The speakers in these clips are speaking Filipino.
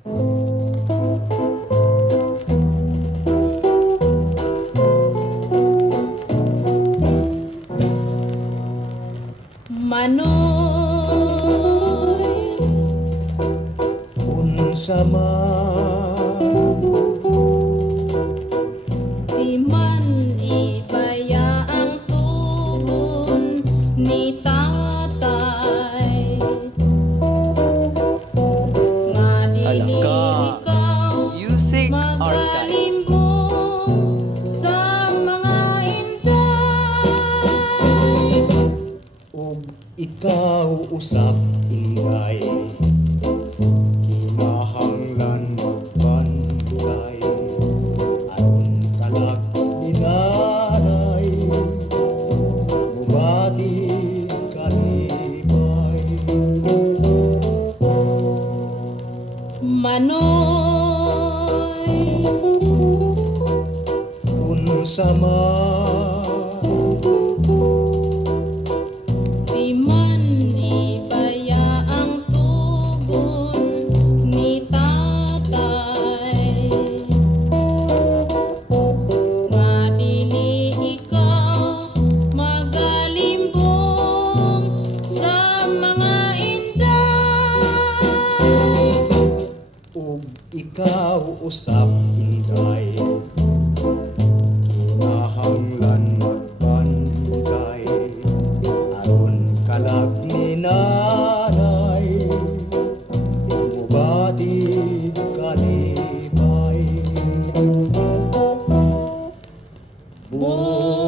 Manoy unsa man di man ibaya ang tugon ni tatay nga dili ikaw Music Archive. magalimbong sa mga inday ug ikaw usab ingay kinahanglan magbanduray aron kalag dinanay bumati kalibay Manoy unsa man di man ibaya ang tugon ni tatay nga dili ikaw magalimbong sa mga inday ug ikaw usab ingay kinahanglan magbanduray aron kalag ni nanay bumati kalibay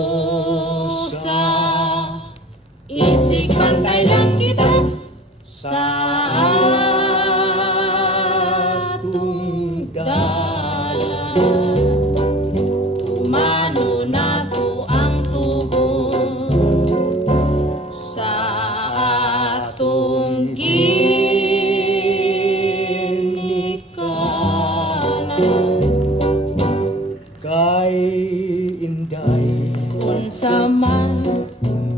busa isig bantay lang kita sa atong dalan tumano nato ang tugon sa atong ginikanan kay inday unsa man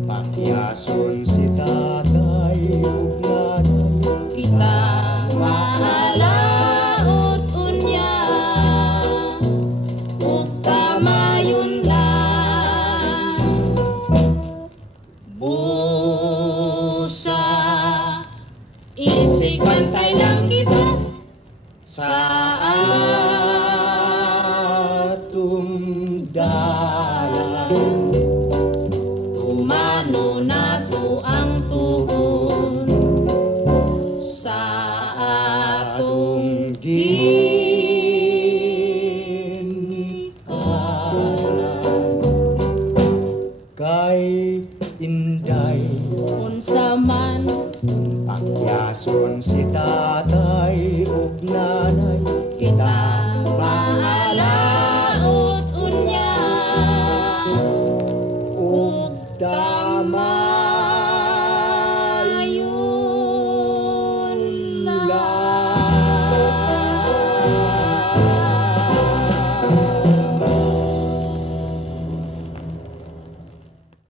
pakyason si tatay ug nanay kita mahalaot unya ug kamayon lang busa isig bantay lang kita sa atong dalan tumano nato ang tugon sa atong ginikanan kay inday